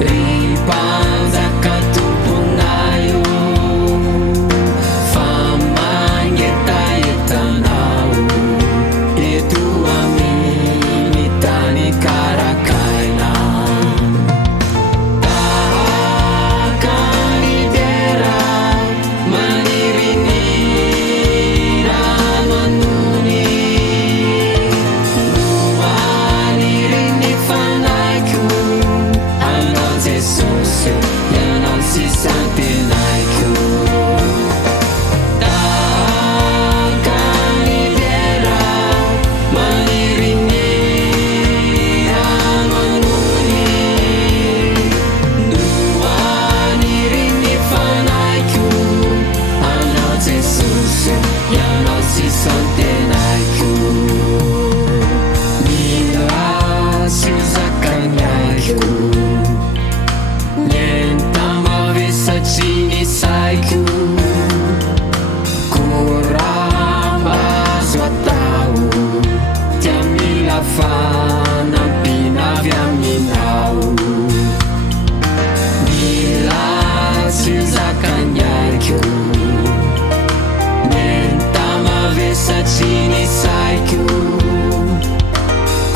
Ripanjaka tomponaio, fa magnetaetanao eto amin'ny tany karakaina. Tahaka ny dera maniry ny rano anony, no maniry ny fanaiko anao Jesosy, ianao sisa tenaiko. Tahaka ny dera maniry ny rano anony, no maniry ny fanaiko anao Jesosy, ianao sisa tenaiko. Mila sy zakany aiko, nienta mavesatry ny saiko, koramba azo atao tia mila fanampiana avy aminao. Mila sy zakany aiko, nienta mavesatry ny saiko,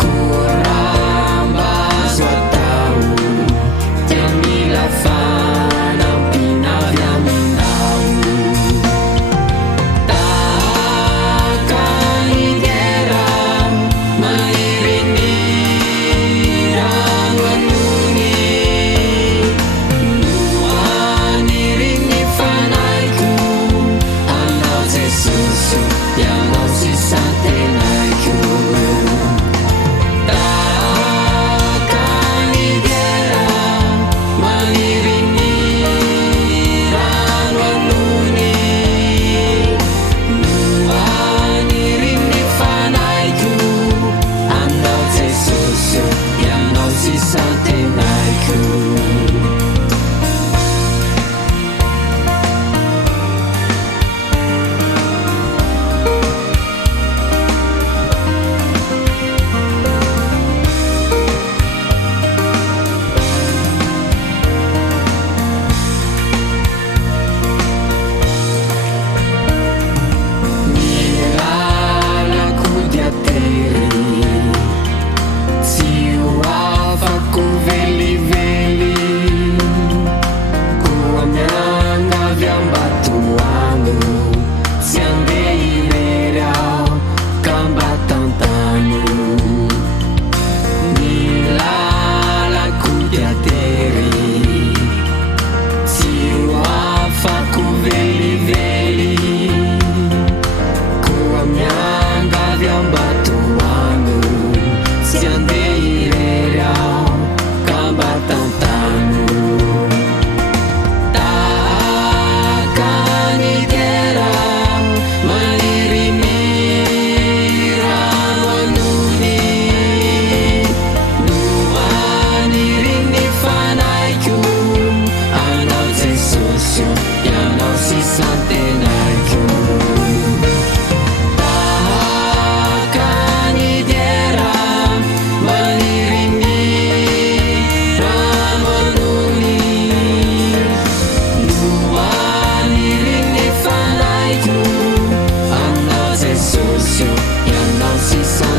koramba azo atao tia mila fanampiana avy aminao. Tahaka ny dera maniry ny rano anony, no maniry ny fanaiko anao Jesosy, ianao sisa tenaiko. Tahaka ny dera maniry ny rano anony, no maniry ny fanaiko anao Jesosy, ianao sisa tenaiko. Nilalako dia tery, tsy ho afako velively, koa miangavy ambatoano, tsy andeha irery aho ka mba tantano. Nilalako dia tery, tsy ho afako velively, koa miangavy ambatoano, tsy andeha irery aho ka mba tantano. Tahaka ny dera maniry ny rano anony, no maniry ny fanaiko anao Jesosy, ianao sisa tenaiko. Tahaka ny dera maniry ny rano anony, no maniry ny fanaiko anao Jesosy, ianao sisa